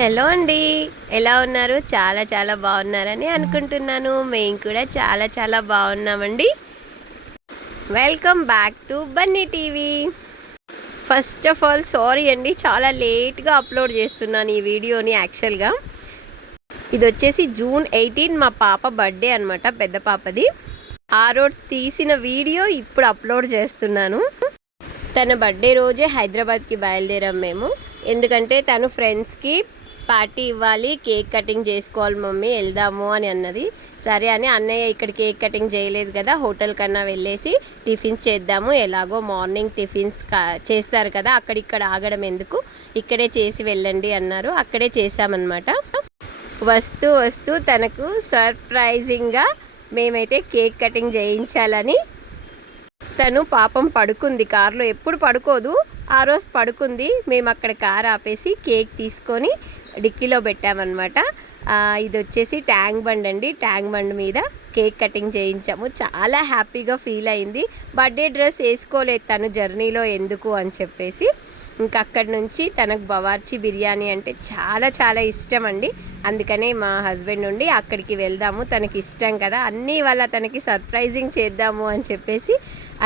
Hello అండి, ఎలా ఉన్నారు? చాలా చాలా బాగున్నారని అనుకుంటున్నాను. మేము కూడా చాలా చాలా బాగున్నామండి. Welcome back to Bunny TV. First of all sorry అండి, చాలా లేట్గా అప్లోడ్ చేస్తున్నాను ఈ వీడియోని. యాక్చువల్గా ఇది వచ్చేసి జూన్ 18 మా పాప బర్త్డే అనమాట, పెద్ద పాపది. ఆ రోజు తీసిన వీడియో ఇప్పుడు అప్లోడ్ చేస్తున్నాను. తన బర్త్డే రోజే హైదరాబాద్కి బయలుదేరాం మేము. ఎందుకంటే తను ఫ్రెండ్స్కి పార్టీ ఇవ్వాలి, కేక్ కటింగ్ చేసుకోవాలి మమ్మీ, వెళ్దాము అని అన్నది. సరే అని అన్నయ్య ఇక్కడ కేక్ కటింగ్ చేయలేదు కదా, హోటల్ కన్నా వెళ్ళేసి టిఫిన్స్ చేద్దాము, ఎలాగో మార్నింగ్ టిఫిన్స్ చేస్తారు కదా, అక్కడిక్కడ ఆగడం ఎందుకు, ఇక్కడే చేసి వెళ్ళండి అన్నారు. అక్కడే చేసామన్నమాట. వస్తూ వస్తూ తనకు సర్ప్రైజింగ్గా మేమైతే కేక్ కటింగ్ చేయించాలని, తను పాపం పడుకుంది కార్లో. ఎప్పుడు పడుకోదు, ఆ రోజు పడుకుంది. మేము అక్కడ కార్ ఆపేసి కేక్ తీసుకొని డిక్కీలో పెట్టామన్నమాట. ఇది వచ్చేసి ట్యాంక్ బండ్ అండి. ట్యాంక్ బండ్ మీద కేక్ కటింగ్ చేయించాము. చాలా హ్యాపీగా ఫీల్ అయింది. బర్త్డే డ్రెస్ వేసుకోలేదు తను జర్నీలో ఎందుకు అని చెప్పేసి. ఇంకా అక్కడి నుంచి తనకు బవార్చి బిర్యానీ అంటే చాలా చాలా ఇష్టం అండి. అందుకనే మా హస్బెండ్ నుండి అక్కడికి వెళ్దాము, తనకి ఇష్టం కదా, అన్నీ వాళ్ళ తనకి సర్ప్రైజింగ్ చేద్దాము అని చెప్పేసి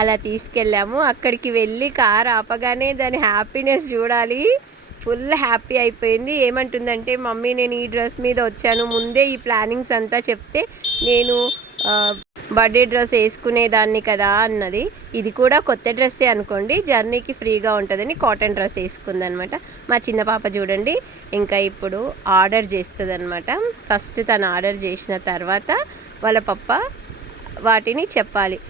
అలా తీసుకెళ్ళాము. అక్కడికి వెళ్ళి కార్ ఆపగానే దాని హ్యాపీనెస్ చూడాలి. ఫుల్ హ్యాపీ అయిపోయింది. ఏమంటుందంటే, మమ్మీ నేను ఈ డ్రెస్ మీద వచ్చాను, ముందే ఈ ప్లానింగ్స్ అంతా చెప్తే నేను బర్త్డే డ్రెస్ వేసుకునేదాన్ని కదా అన్నది. ఇది కూడా కొత్త డ్రెస్సే అనుకోండి, జర్నీకి ఫ్రీగా ఉంటుందని కాటన్ డ్రెస్ వేసుకుందనమాట. మా చిన్న పాప చూడండి, ఇంకా ఇప్పుడు ఆర్డర్ చేస్తుంది అనమాట. ఫస్ట్ తను ఆర్డర్ చేసిన తర్వాత వాళ్ళ పప్ప వాటిని చెప్పాలి.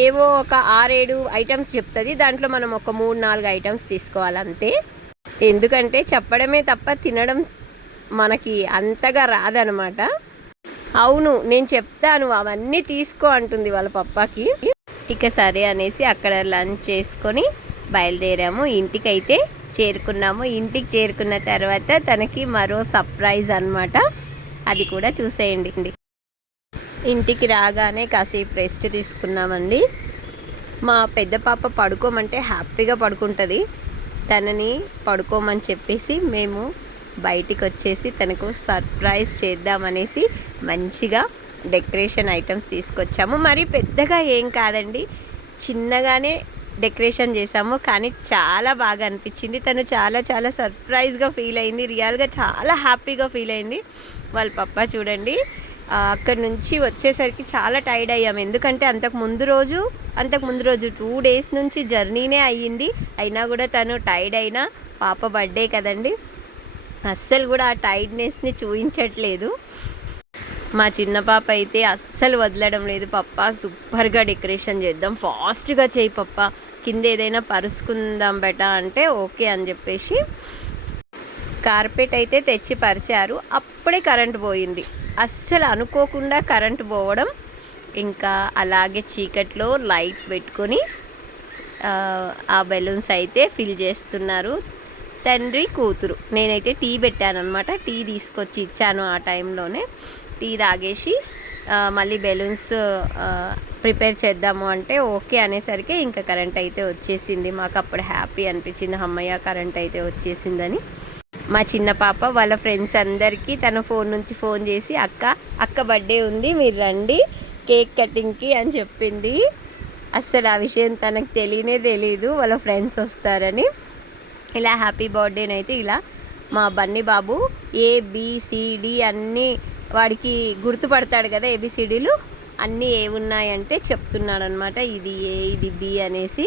ఏవో ఒక 6-7 ఐటమ్స్ చెప్తుంది, దాంట్లో మనం ఒక 3-4 ఐటమ్స్ తీసుకోవాలంతే. ఎందుకంటే చెప్పడమే తప్ప తినడం మనకి అంతగా రాదనమాట. అవును నేను చెప్తాను అవన్నీ తీసుకో అంటుంది వాళ్ళ పప్పాకి. ఇక సరే అనేసి అక్కడ లంచ్ చేసుకొని బయలుదేరాము. ఇంటికైతే చేరుకున్నాము. ఇంటికి చేరుకున్న తర్వాత తనకి మరో సర్ప్రైజ్ అనమాట, అది కూడా చూసేయండి. ఇంటికి రాగానే కాసేపు రెస్ట్ తీసుకున్నామండి. మా పెద్ద పాప పడుకోమంటే హ్యాపీగా పడుకుంటుంది. తనని పడుకోమని చెప్పేసి మేము బయటికి వచ్చేసి తనకు సర్ప్రైజ్ చేద్దామనేసి మంచిగా డెకరేషన్ ఐటమ్స్ తీసుకొచ్చాము. మరి పెద్దగా ఏం కాదండి, చిన్నగానే డెకరేషన్ చేసాము, కానీ చాలా బాగా అనిపించింది. తను చాలా చాలా సర్ప్రైజ్గా ఫీల్ అయింది. రియల్గా చాలా హ్యాపీగా ఫీల్ అయింది. వాళ్ళ పప్ప చూడండి, అక్కడి నుంచి వచ్చేసరికి చాలా టైర్డ్ అయ్యాము. ఎందుకంటే అంతకు ముందు రోజు 2 డేస్ నుంచి జర్నీనే అయ్యింది. అయినా కూడా తను టైర్డ్ అయినా, పాప బర్త్డే కదండి, అస్సలు కూడా ఆ టైర్డ్నెస్ని చూపించట్లేదు. మా చిన్న పాప అయితే అస్సలు వదలడం లేదు. పప్ప సూపర్గా డెకరేషన్ చేద్దాం, ఫాస్ట్గా చేయి పప్ప, కింద ఏదైనా పరుచుకుందాం బెట అంటే ఓకే అని చెప్పేసి కార్పెట్ అయితే తెచ్చి పరిచారు. అప్పుడే కరెంట్ పోయింది. అస్సలు అనుకోకుండా కరెంట్ పోవడం, ఇంకా అలాగే చీకట్లో లైట్ పెట్టుకొని ఆ బెలూన్స్ అయితే ఫిల్ చేస్తున్నారు తండ్రి కూతురు. నేనైతే టీ పెట్టాను అనమాట, టీ తీసుకొచ్చి ఇచ్చాను. ఆ టైంలోనే టీ తాగేసి మళ్ళీ బెలూన్స్ ప్రిపేర్ చేద్దాము అంటే ఓకే అనేసరికి ఇంకా కరెంట్ అయితే వచ్చేసింది. మాకు అప్పుడు హ్యాపీ అనిపించింది, అమ్మయ్య కరెంట్ అయితే వచ్చేసిందని. మా చిన్న పాప వాళ్ళ ఫ్రెండ్స్ అందరికీ తన ఫోన్ నుంచి ఫోన్ చేసి అక్క బర్త్డే ఉంది, మీరు రండి కేక్ కటింగ్కి అని చెప్పింది. అస్సలు ఆ విషయం తనకు తెలీదు వాళ్ళ ఫ్రెండ్స్ వస్తారని. ఇలా హ్యాపీ బర్త్డేని అయితే ఇలా మా బన్నీ బాబు ABCD అన్నీ వాడికి గుర్తుపడతాడు కదా, ABCDలు అన్నీ ఏమున్నాయంటే చెప్తున్నాడు అనమాట. ఇది A, ఇది B అనేసి.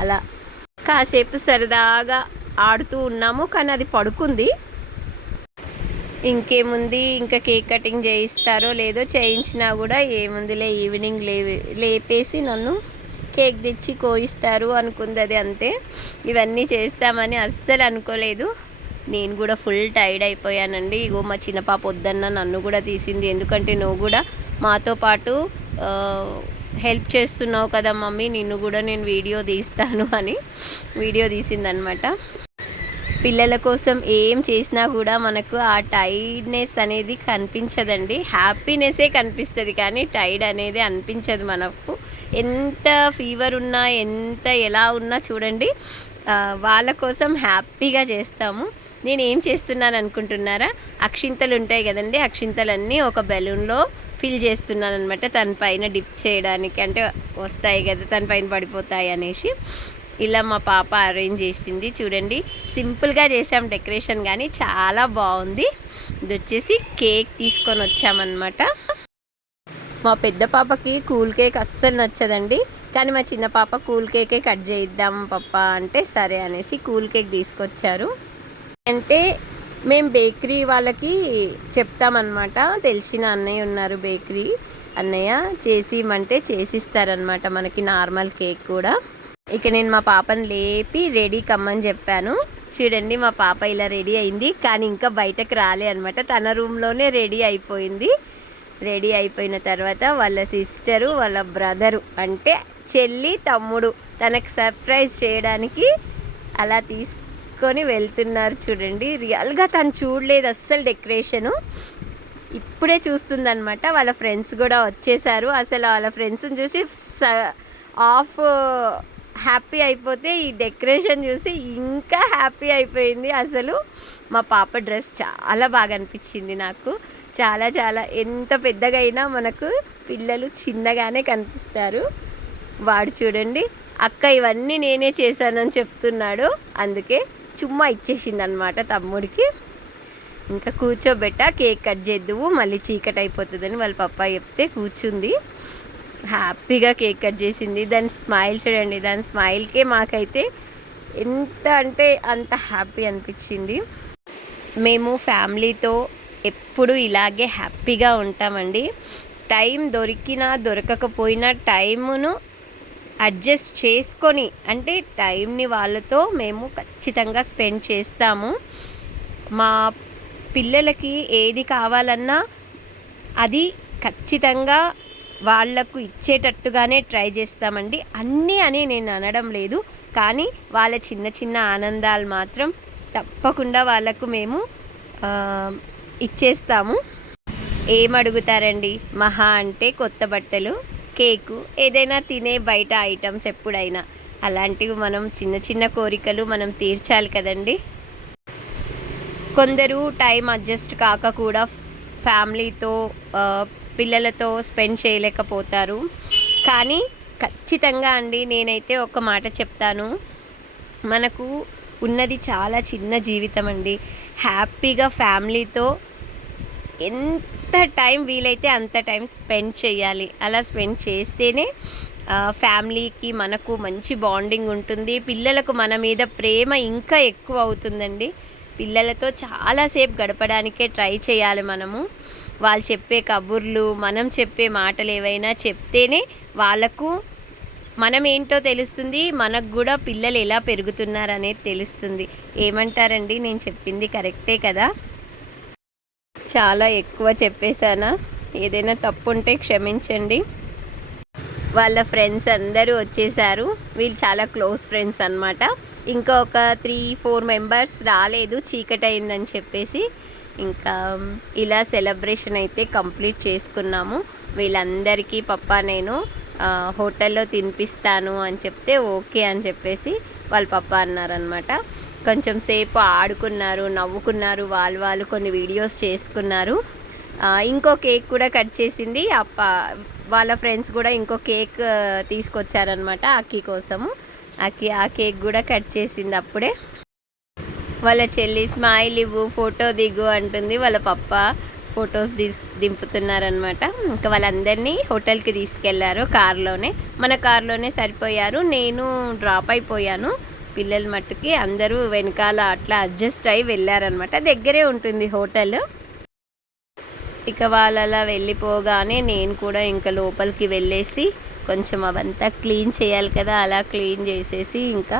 అలా కాసేపు సరదాగా ఆడుతూ ఉన్నాము, కానీ అది పడుకుంది. ఇంకేముంది, ఇంకా కేక్ కటింగ్ చేయిస్తారో లేదో, చేయించినా కూడా ఏముందిలే, ఈవినింగ్ లేపేసి నన్ను కేక్ తెచ్చి కోయిస్తారు అనుకుంది. అది అంతే. ఇవన్నీ చేస్తామని అస్సలు అనుకోలేదు. నేను కూడా ఫుల్ టైర్డ్ అయిపోయానండి. ఇగో మా చిన్న పాప వద్దన్న నన్ను కూడా తీసింది. ఎందుకంటే నువ్వు కూడా మాతో పాటు హెల్ప్ చేస్తున్నావు కదా మమ్మీ, నిన్ను కూడా నేను వీడియో తీస్తాను అని వీడియో తీసిందనమాట. పిల్లల కోసం ఏం చేసినా కూడా మనకు ఆ టైర్డ్నెస్ అనేది కనిపించదండి, హ్యాపీనెస్సే కనిపిస్తుంది, కానీ టైర్డ్ అనేది అనిపించదు మనకు. ఎంత ఫీవర్ ఉన్నా, ఎంత ఎలా ఉన్నా చూడండి, వాళ్ళ కోసం హ్యాపీగా చేస్తాము. నేను ఏం చేస్తున్నాను అనుకుంటున్నారా, అక్షింతలు ఉంటాయి కదండి, అక్షింతలన్నీ ఒక బెలూన్లో ఫిల్ చేస్తున్నాను అనమాట, తన పైన డిప్ చేయడానికి, అంటే వస్తాయి కదా తన పైన పడిపోతాయి అనేసి. ఇలా మా పాప అరేంజ్ చేసింది చూడండి. సింపుల్గా చేసాం డెకరేషన్, కానీ చాలా బాగుంది. ఇది వచ్చేసి కేక్ తీసుకొని వచ్చామన్నమాట. మా పెద్ద పాపకి కూల్ కేక్ అస్సలు నచ్చదండి, కానీ మా చిన్న పాప కూల్ కేకే కట్ చేయిద్దాం పప్ప అంటే సరే అనేసి కూల్ కేక్ తీసుకొచ్చారు. అంటే మేము బేకరీ వాళ్ళకి చెప్తామన్నమాట, తెలిసిన అన్నయ్య ఉన్నారు బేకరీ అన్నయ్య, చేసిమంటే చేసిస్తారనమాట మనకి నార్మల్ కేక్ కూడా. ఇక నేను మా పాపని లేపి రెడీ కమ్మని చెప్పాను. చూడండి మా పాప ఇలా రెడీ అయింది, కానీ ఇంకా బయటకు రాలే అనమాట, తన రూమ్లోనే రెడీ అయిపోయింది. రెడీ అయిపోయిన తర్వాత వాళ్ళ సిస్టరు, వాళ్ళ బ్రదరు అంటే చెల్లి తమ్ముడు తనకు సర్ప్రైజ్ చేయడానికి అలా తీసుకొని వెళ్తున్నారు చూడండి. రియల్గా తను చూడలేదు అస్సలు డెకరేషను, ఇప్పుడే చూస్తుందన్నమాట. వాళ్ళ ఫ్రెండ్స్ కూడా వచ్చేసారు. అసలు వాళ్ళ ఫ్రెండ్స్ని చూసి ఆఫ్ హ్యాపీ అయిపోతే ఈ డెకరేషన్ చూసి ఇంకా హ్యాపీ అయిపోయింది. అసలు మా పాప డ్రెస్ చాలా బాగా అనిపించింది నాకు, చాలా చాలా. ఎంత పెద్దగా అయినా మనకు పిల్లలు చిన్నగానే కనిపిస్తారు. వాడు చూడండి, అక్క ఇవన్నీ నేనే చేశానని చెప్తున్నాడు, అందుకే చుమ్మా ఇచ్చేసింది అనమాట తమ్ముడికి. ఇంకా కూర్చోబెట్ట, కేక్ కట్ చేద్దువు మళ్ళీ చీకటి అయిపోతుందని వాళ్ళ పప్పా చెప్తే కూర్చుంది. హ్యాపీగా కేక్ కట్ చేసింది. దాని స్మైల్ చూడండి, దాని స్మైల్కే మాకైతే ఎంత అంటే అంత హ్యాపీ అనిపించింది. మేము ఫ్యామిలీతో ఎప్పుడు ఇలాగే హ్యాపీగా ఉంటామండి. టైం దొరికినా దొరకకపోయినా టైమును అడ్జస్ట్ చేసుకొని, అంటే టైంని వాళ్ళతో మేము ఖచ్చితంగా స్పెండ్ చేస్తాము. మా పిల్లలకి ఏది కావాలన్నా అది ఖచ్చితంగా వాళ్లకు ఇచ్చేటట్టుగానే ట్రై చేస్తామండి. అన్నీ అని నేను అనడం లేదు, కానీ వాళ్ళ చిన్న చిన్న ఆనందాలు మాత్రం తప్పకుండా వాళ్ళకు మేము ఇచ్చేస్తాము. ఏమడుగుతారండి, మహా అంటే కొత్త బట్టలు, కేకు, ఏదైనా తినే బయట ఐటమ్స్ ఎప్పుడైనా. అలాంటివి మనం చిన్న చిన్న కోరికలు మనం తీర్చాలి కదండి. కొందరు టైం అడ్జస్ట్ కాక కూడా ఫ్యామిలీతో పిల్లలతో స్పెండ్ చేయలేకపోతారు. కానీ ఖచ్చితంగా అండి నేనైతే ఒక మాట చెప్తాను, మనకు ఉన్నది చాలా చిన్న జీవితం అండి. హ్యాపీగా ఫ్యామిలీతో ఎంత టైం వీలైతే అంత టైం స్పెండ్ చేయాలి. అలా స్పెండ్ చేస్తేనే ఫ్యామిలీకి మనకు మంచి బాండింగ్ ఉంటుంది. పిల్లలకు మన మీద ప్రేమ ఇంకా ఎక్కువ అవుతుందండి. పిల్లలతో చాలాసేపు గడపడానికే ట్రై చేయాలి మనము. వాళ్ళు చెప్పే కబుర్లు, మనం చెప్పే మాటలు ఏవైనా చెప్తేనే వాళ్ళకు మనం ఏంటో తెలుస్తుంది, మనకు కూడా పిల్లలు ఎలా పెరుగుతున్నారు అనేది తెలుస్తుంది. ఏమంటారండి, నేను చెప్పింది కరెక్టే కదా? చాలా ఎక్కువ చెప్పేశానా? ఏదైనా తప్పు ఉంటే క్షమించండి. వాళ్ళ ఫ్రెండ్స్ అందరూ వచ్చేసారు. వీళ్ళు చాలా క్లోజ్ ఫ్రెండ్స్ అన్నమాట. ఇంకా ఒక 3-4 మెంబర్స్ రాలేదు, చీకటి అయిందని చెప్పేసి. ఇంకా ఇలా సెలబ్రేషన్ అయితే కంప్లీట్ చేసుకున్నాము. వీళ్ళందరికీ పప్పా నేను హోటల్లో తినిపిస్తాను అని చెప్తే ఓకే అని చెప్పేసి వాళ్ళ పప్పా అన్నారనమాట. కొంచెం సేపు ఆడుకున్నారు, నవ్వుకున్నారు, వాళ్ళు కొన్ని వీడియోస్ చేసుకున్నారు. ఇంకో కేక్ కూడా కట్ చేసింది వాళ్ళ ఫ్రెండ్స్ కూడా ఇంకో కేక్ తీసుకొచ్చారనమాట అక్కి కోసము. అక్కి ఆ కేక్ కూడా కట్ చేసింది అప్పుడే. వాళ్ళ చెల్లి స్మైల్ ఇవ్వు, ఫోటో దిగు అంటుంది. వాళ్ళ పప్ప ఫొటోస్ దింపుతున్నారనమాట. ఇంకా వాళ్ళందరినీ హోటల్కి తీసుకెళ్లారు కార్లోనే. మన కార్లోనే సరిపోయారు. నేను డ్రాప్ అయిపోయాను. పిల్లల మట్టుకి అందరూ వెనకాల అట్లా అడ్జస్ట్ అయ్యి వెళ్ళారనమాట. దగ్గరే ఉంటుంది హోటల్. ఇక వాళ్ళు అలా వెళ్ళిపోగానే నేను కూడా ఇంకా లోపలికి వెళ్ళేసి కొంచెం అవంతా క్లీన్ చేయాలి కదా, అలా క్లీన్ చేసేసి ఇంకా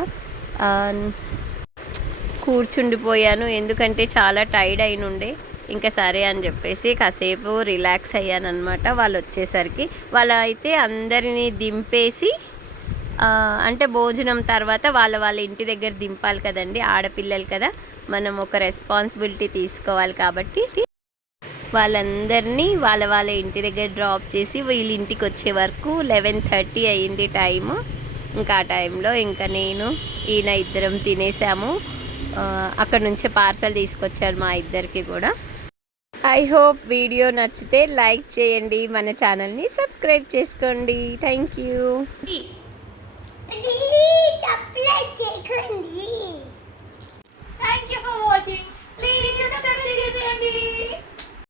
కూర్చుండిపోయాను. ఎందుకంటే చాలా టైర్డ్ అయినుండే. ఇంకా సరే అని చెప్పేసి కాసేపు రిలాక్స్ అయ్యాను అనమాట. వాళ్ళు వచ్చేసరికి వాళ్ళ అయితే అందరినీ దింపేసి, అంటే భోజనం తర్వాత వాళ్ళ ఇంటి దగ్గర దింపాలి కదండి, ఆడపిల్లలు కదా, మనం ఒక రెస్పాన్సిబిలిటీ తీసుకోవాలి. కాబట్టి వాళ్ళందరినీ వాళ్ళ ఇంటి దగ్గర డ్రాప్ చేసి వీళ్ళ ఇంటికి వచ్చే వరకు 11:30 అయ్యింది టైము. ఇంకా ఆ టైంలో ఇంకా నేను ఈయన ఇద్దరం తినేసాము. అక్కడ నుంచే పార్సల్ తీసుకొచ్చారు మా ఇద్దరికి కూడా. ఐ హోప్ వీడియో నచ్చితే లైక్ చేయండి, మన ఛానల్ని సబ్స్క్రైబ్ చేసుకోండి. Thank you. ప్లీజ్ అప్లై చేయకండి.